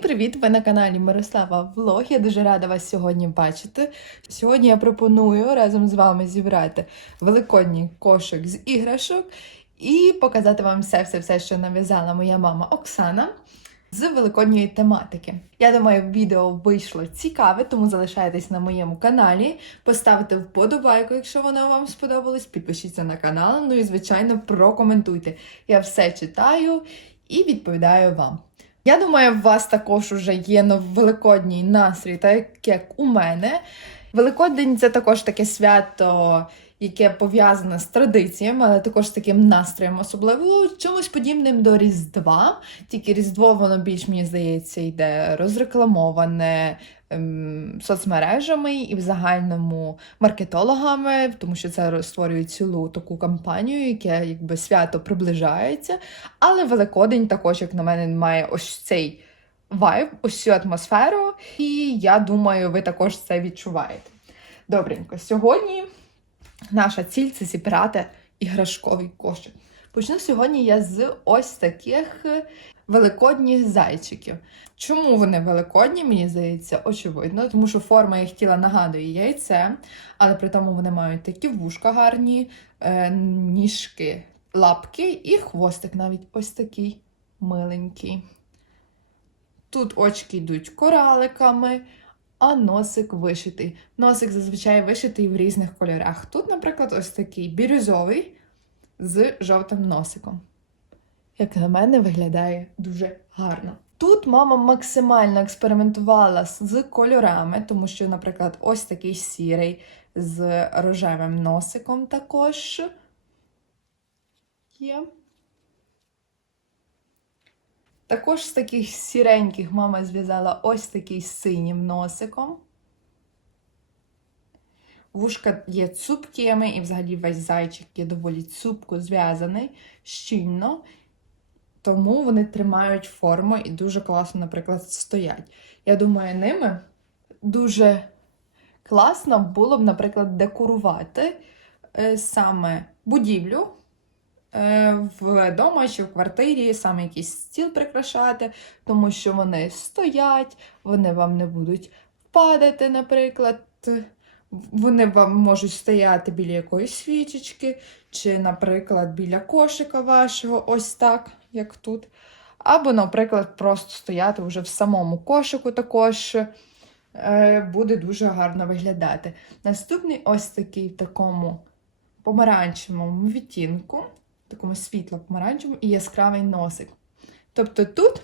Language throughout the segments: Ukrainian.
Всім привіт! Ви на каналі Мирослава Влог. Я дуже рада вас сьогодні бачити. Сьогодні я пропоную разом з вами зібрати великодній кошик з іграшок і показати вам все-все-все, що нав'язала моя мама Оксана з великодньої тематики. Я думаю, відео вийшло цікаве, тому залишайтесь на моєму каналі, поставте вподобайку, якщо воно вам сподобалось, підпишіться на канал, ну і, звичайно, прокоментуйте. Я все читаю і відповідаю вам. Я думаю, у вас також уже є на великодній настрій, так як у мене. Великодень це також таке свято, яке пов'язане з традиціями, але також з таким настроєм, особливо чимось подібним до Різдва. Тільки Різдво, воно більш, мені здається, йде розрекламоване соцмережами і в загальному маркетологами, тому що це створює цілу таку кампанію, яке якби свято приближається. Але Великодень також, як на мене, має ось цей вайб, ось цю атмосферу, і я думаю, ви також це відчуваєте. Добренько, сьогодні наша ціль це зібрати іграшковий кошик. Почну сьогодні я з ось таких великодніх зайчиків. Чому вони великодні, мені здається, очевидно, тому що форма їх тіла нагадує яйце, але при тому вони мають такі вушка гарні, е, ніжки, лапки і хвостик навіть ось такий миленький. Тут очки йдуть кораликами, а носик вишитий. Носик зазвичай вишитий в різних кольорах. Тут, наприклад, ось такий бірюзовий з жовтим носиком. Як на мене, виглядає дуже гарно. Тут мама максимально експериментувала з кольорами, тому що, наприклад, ось такий сірий з рожевим носиком також є. Також з таких сіреньких мама зв'язала ось такий синім носиком. Вушка є цупкими, і взагалі весь зайчик є доволі цупко зв'язаний, щільно, тому вони тримають форму і дуже класно, наприклад, стоять. Я думаю, ними дуже класно було б, наприклад, декорувати е, саме будівлю вдома чи в квартирі, саме якийсь стіл прикрашати, тому що вони стоять, вони вам не будуть впадати, наприклад. Вони вам можуть стояти біля якоїсь свічечки, чи, наприклад, біля кошика вашого, ось так, як тут. Або, наприклад, просто стояти вже в самому кошику також е, буде дуже гарно виглядати. Наступний ось такий в такому помаранчевому відтінку такому світло-помаранчевому і яскравий носик. Тобто тут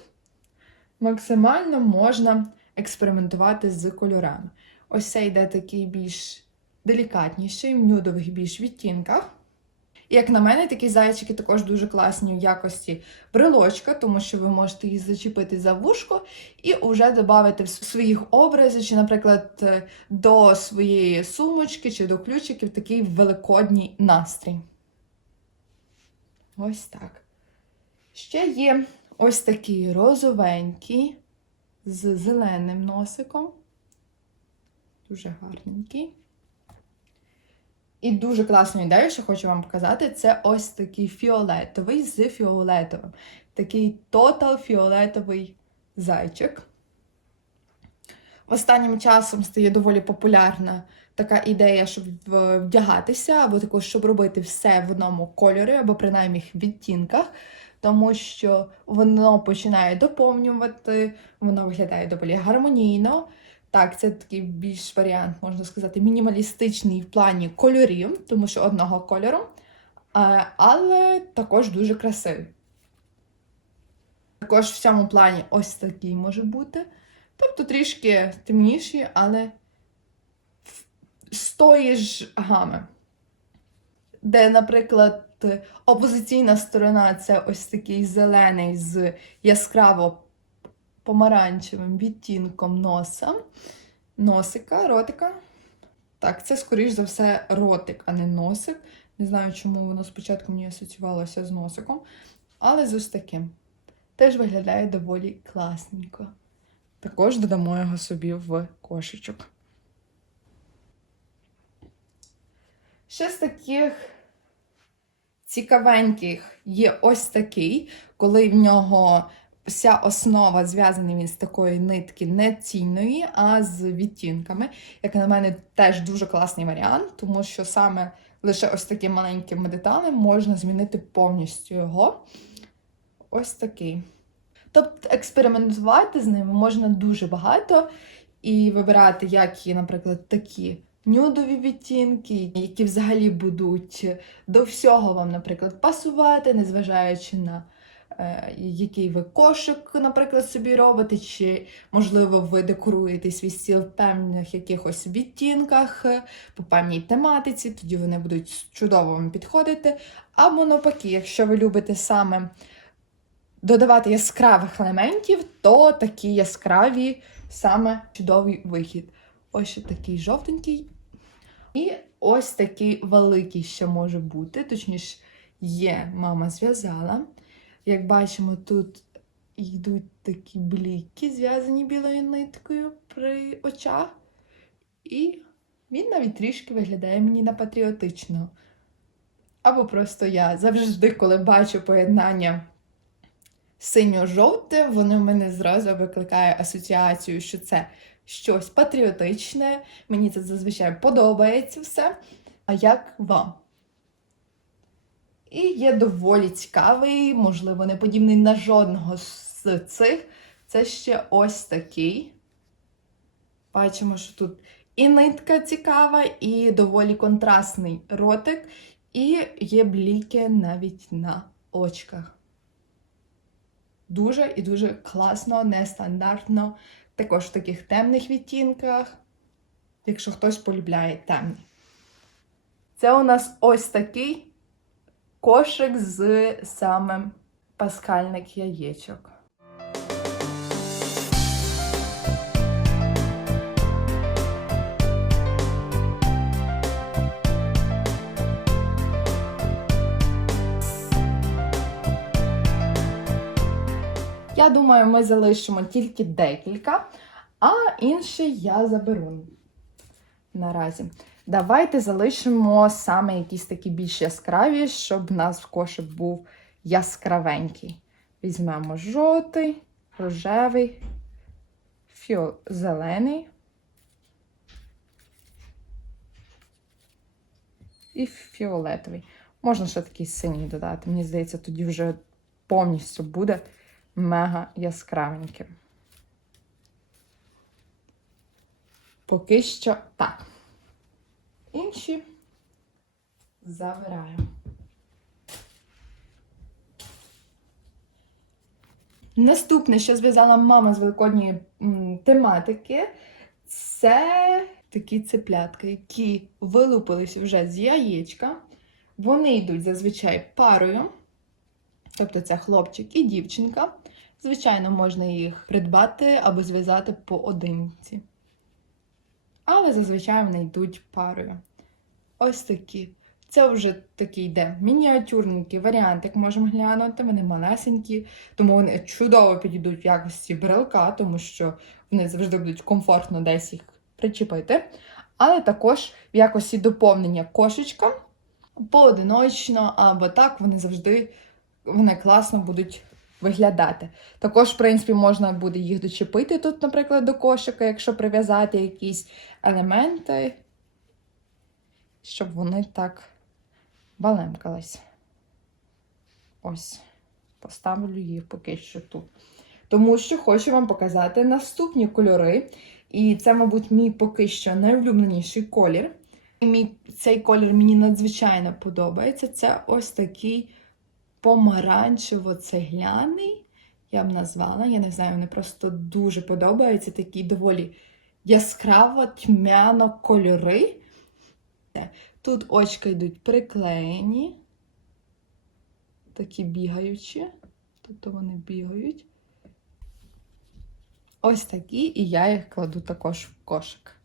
максимально можна експериментувати з кольорами. Ось це йде такий більш делікатніший, в нюдових більш відтінках. І, як на мене, такі зайчики також дуже класні в якості брелочка, тому що ви можете їх зачепити за вушко і вже додати в своїх образів, чи, наприклад, до своєї сумочки чи до ключиків такий великодній настрій. Ось так. Ще є ось такий розовенький з зеленим носиком. Дуже гарненький. І дуже класну ідею, що хочу вам показати, це ось такий фіолетовий з фіолетовим. Такий тотал фіолетовий зайчик. Останнім часом стає доволі популярна така ідея, щоб вдягатися, або також, щоб робити все в одному кольорі, або принаймні в відтінках, тому що воно починає доповнювати, воно виглядає доволі гармонійно. Так, це такий більш варіант, можна сказати, мінімалістичний в плані кольорів, тому що одного кольору, але також дуже красивий. Також в цьому плані ось такий може бути. Тобто трішки темніший, але з тої ж гами. Де, наприклад, опозиційна сторона це ось такий зелений з яскраво помаранчевим відтінком носа, носика, ротика. Так, це, скоріш за все, ротик, а не носик. Не знаю, чому воно спочатку мені асоціювалося з носиком. Але з ось таким. Теж виглядає доволі класненько. Також додамо його собі в кошечок. Ще з таких цікавеньких є ось такий, коли в нього Вся основа зв'язаний він з такої нитки не цінної, а з відтінками. Як на мене, теж дуже класний варіант, тому що саме лише ось таким маленьким деталем можна змінити повністю його. Ось такий. Тобто експериментувати з ними можна дуже багато і вибирати, як є, наприклад, такі нюдові відтінки, які взагалі будуть до всього вам, наприклад, пасувати, незважаючи на який ви кошик, наприклад, собі робите, чи, можливо, ви декоруєте свій стіл в певних якихось відтінках е, по певній тематиці, тоді вони будуть чудово вам підходити. Або навпаки, якщо ви любите саме додавати яскравих елементів, то такі яскраві саме чудовий вихід. Ось такий жовтенький. І ось такий великий ще може бути. Точніше, є, мама зв'язала. Як бачимо, тут йдуть такі бліки, зв'язані білою ниткою при очах. І він навіть трішки виглядає мені на патріотичного. Або просто я завжди, коли бачу поєднання синьо-жовте, воно в мене зразу викликає асоціацію, що це щось патріотичне. Мені це зазвичай подобається все. А як вам? І є доволі цікавий, можливо, не подібний на жодного з цих. Це ще ось такий. Бачимо, що тут і нитка цікава, і доволі контрастний ротик, і є бліки навіть на очках. Дуже і дуже класно, нестандартно. Також в таких темних відтінках, якщо хтось полюбляє темні. Це у нас ось такий кошик з самим паскальних яєчок. Я думаю, ми залишимо тільки декілька, а інші я заберу наразі. Давайте залишимо саме якісь такі більш яскраві, щоб у нас кошик був яскравенький. Візьмемо жовтий, рожевий, фіол зелений і фіолетовий. Можна ще такий синій додати. Мені здається, тоді вже повністю буде мега яскравеньким. Поки що так. Інші забираю. Наступне, що зв'язала мама з великодньої тематики, це такі цеплятки, які вилупились вже з яєчка. Вони йдуть зазвичай парою. Тобто це хлопчик і дівчинка. Звичайно, можна їх придбати або зв'язати поодинці. Але зазвичай вони йдуть парою. Ось такі. Це вже такий йде мініатюрненький варіант, як можемо глянути. Вони малесенькі, тому вони чудово підійдуть в якості брелка, тому що вони завжди будуть комфортно десь їх причепити. Але також в якості доповнення кошечка поодиночно або так вони завжди вони класно будуть виглядати. Також, в принципі, можна буде їх дочепити тут, наприклад, до кошика, якщо прив'язати якісь елементи, щоб вони так балемкались. Ось, поставлю їх поки що тут. Тому що хочу вам показати наступні кольори. І це, мабуть, мій поки що найулюбленіший колір. І мій, цей колір мені надзвичайно подобається. Це ось такий помаранчево-цегляний, я б назвала. Я не знаю, вони просто дуже подобаються. Такі доволі яскраво тьмяно кольори. Тут очка йдуть приклеєні, такі бігаючі, тобто вони бігають. Ось такі, і я їх кладу також в кошик.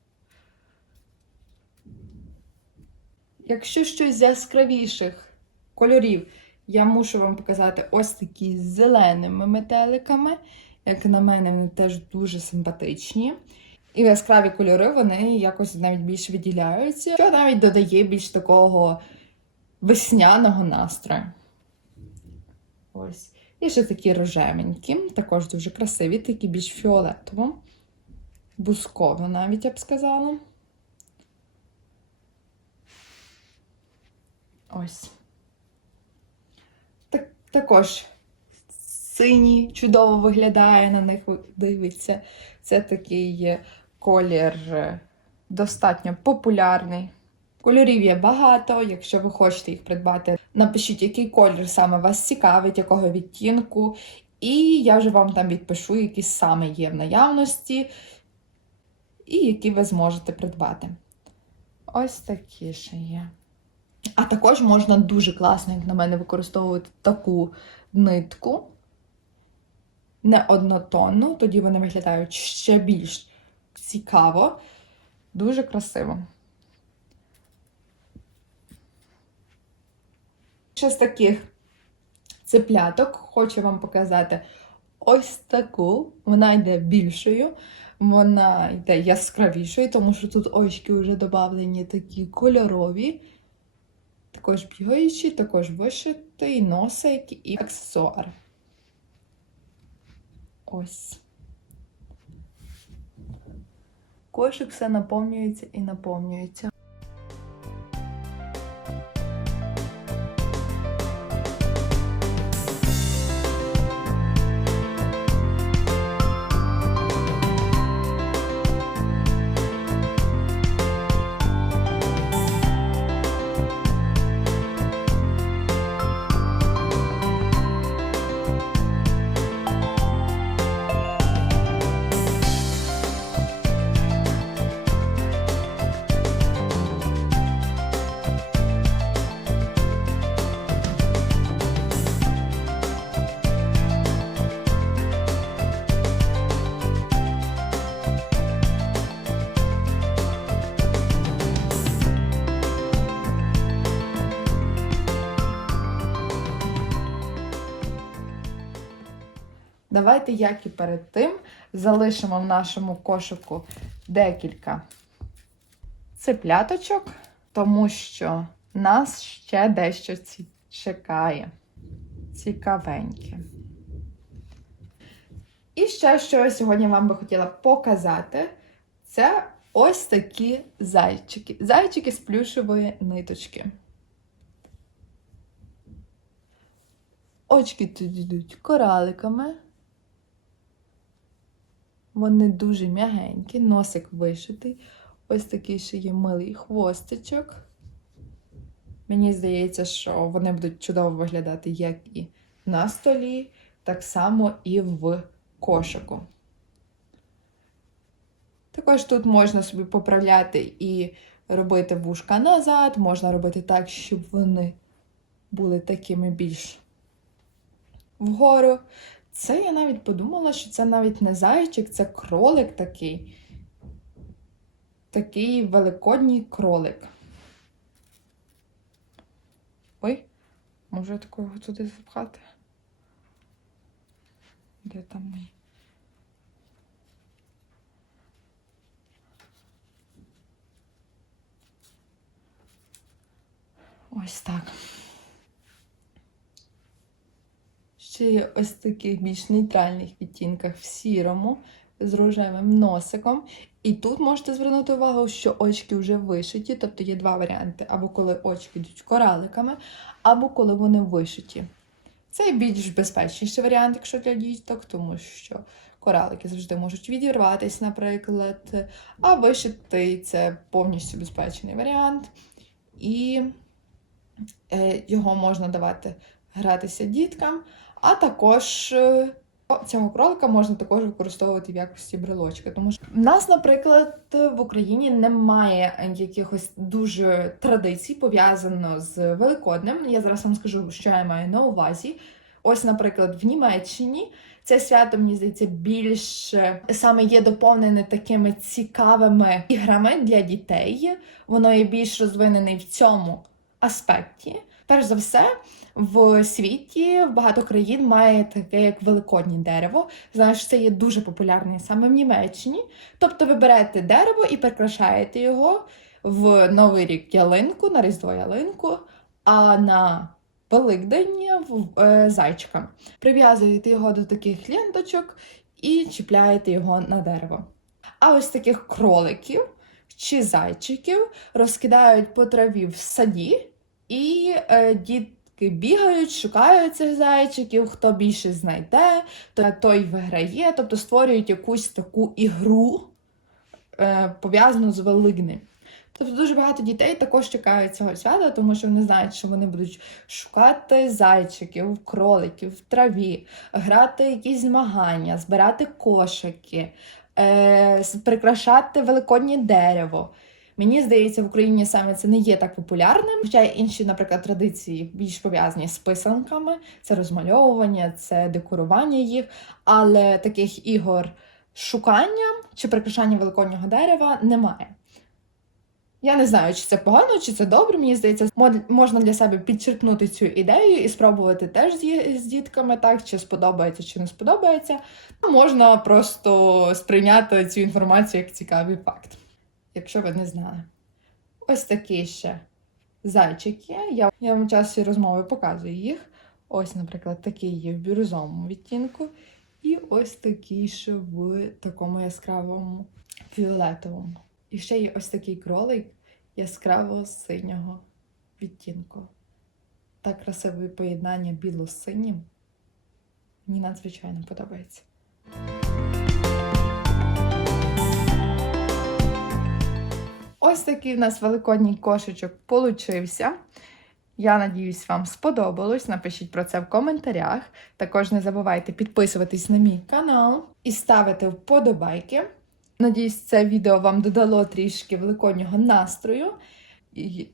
Якщо щось з яскравіших кольорів, я мушу вам показати ось такі з зеленими метеликами. Як на мене, вони теж дуже симпатичні. І яскраві кольори вони якось навіть більш виділяються, що навіть додає більш такого весняного настрою. Ось. І ще такі рожевенькі, також дуже красиві, такі більш фіолетово. Бусково навіть я б сказала. Ось. Так, також синій чудово виглядає, на них дивиться. Це такий е, колір е, достатньо популярний. Кольорів є багато. Якщо ви хочете їх придбати, напишіть, який колір саме вас цікавить, якого відтінку. І я вже вам там відпишу, які саме є в наявності, і які ви зможете придбати. Ось такі ще є. А також можна дуже класно, як на мене, використовувати таку нитку не однотонну, тоді вони виглядають ще більш цікаво, дуже красиво. Ще з таких цепляток хочу вам показати ось таку. Вона йде більшою, вона йде яскравішою, тому що тут очки вже додавлені такі кольорові. Також бігаючі, також вишитий носик і аксесуар. Ось. Кошик все наповнюється і наповнюється. Давайте, як і перед тим, залишимо в нашому кошику декілька цепляточок, тому що нас ще дещо чекає. Цікавеньке. І ще, що я сьогодні вам би хотіла показати, це ось такі зайчики. Зайчики з плюшевої ниточки. Очки тут йдуть кораликами. Вони дуже м'ягенькі, носик вишитий. Ось такий ще є милий хвостичок. Мені здається, що вони будуть чудово виглядати як і на столі, так само і в кошику. Також тут можна собі поправляти і робити вушка назад, можна робити так, щоб вони були такими більш вгору. Це я навіть подумала, що це навіть не зайчик, це кролик такий. Такий великодній кролик. Ой, може такого туди запхати? Де там мій? Ось так. Ще ось таких більш нейтральних відтінках в сірому з рожевим носиком. І тут можете звернути увагу, що очки вже вишиті, тобто є два варіанти: або коли очки йдуть кораликами, або коли вони вишиті. Це більш безпечніший варіант, якщо для діток, тому що коралики завжди можуть відірватися, наприклад. А вишитий це повністю безпечний варіант. І е, його можна давати гратися діткам. А також е, цього кролика можна також використовувати в якості брелочка. Тому що в нас, наприклад, в Україні немає якихось дуже традицій пов'язано з Великоднем. Я зараз вам скажу, що я маю на увазі. Ось, наприклад, в Німеччині це свято, мені здається, більш е, саме є доповнене такими цікавими іграми для дітей. Воно є більш розвинений в цьому аспекті. Перш за все, в світі в багато країн має таке як великоднє дерево. Знаєш, це є дуже популярне саме в Німеччині. Тобто ви берете дерево і прикрашаєте його в Новий рік ялинку, на Різдво ялинку, а на Великдень е, зайчика. Прив'язуєте його до таких ленточок і чіпляєте його на дерево. А ось таких кроликів чи зайчиків розкидають по траві в саді, і е, дітки бігають, шукають цих зайчиків, хто більше знайде, то той виграє, тобто створюють якусь таку ігру, е, пов'язану з Великднем. Тобто дуже багато дітей також чекають цього свята, тому що вони знають, що вони будуть шукати зайчиків, кроликів в траві, грати якісь змагання, збирати кошики, е, прикрашати великоднє дерево. Мені здається, в Україні саме це не є так популярним. Хоча інші, наприклад, традиції більш пов'язані з писанками, це розмальовування, це декорування їх, але таких ігор шукання чи прикрашання великоднього дерева немає. Я не знаю, чи це погано, чи це добре. Мені здається, можна для себе підчерпнути цю ідею і спробувати теж з, дітками, так, чи сподобається, чи не сподобається. А можна просто сприйняти цю інформацію як цікавий факт, якщо ви не знали. Ось такі ще зайчики. Я, я вам в часі розмови показую їх. Ось, наприклад, такий є в бірюзовому відтінку, і ось такий ще в такому яскравому фіолетовому. І ще є ось такий кролик яскраво синього відтінку. Так красиве поєднання біло-синім. Мені надзвичайно подобається. Ось такий в нас великодній кошечок получився. Я надіюсь, вам сподобалось. Напишіть про це в коментарях. Також не забувайте підписуватись на мій канал і ставити вподобайки. Надіюсь, це відео вам додало трішки великоднього настрою.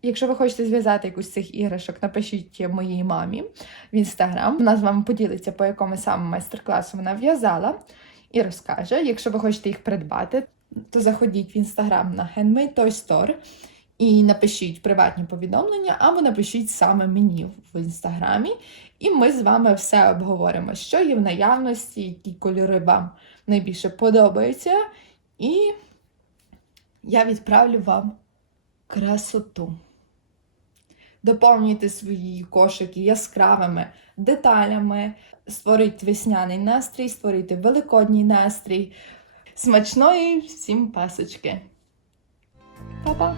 Якщо ви хочете зв'язати якусь з цих іграшок, напишіть моїй мамі в інстаграм. Вона з вами поділиться, по якому саме майстер-класу вона в'язала, і розкаже. Якщо ви хочете їх придбати, то заходіть в інстаграм на Handmade Toy Store і напишіть приватні повідомлення, або напишіть саме мені в інстаграмі, і ми з вами все обговоримо, що є в наявності, які кольори вам найбільше подобаються. І я відправлю вам красоту. Доповнюйте свої кошики яскравими деталями, створіть весняний настрій, створіть великодній настрій. Смачної всім пасочки. Па-па!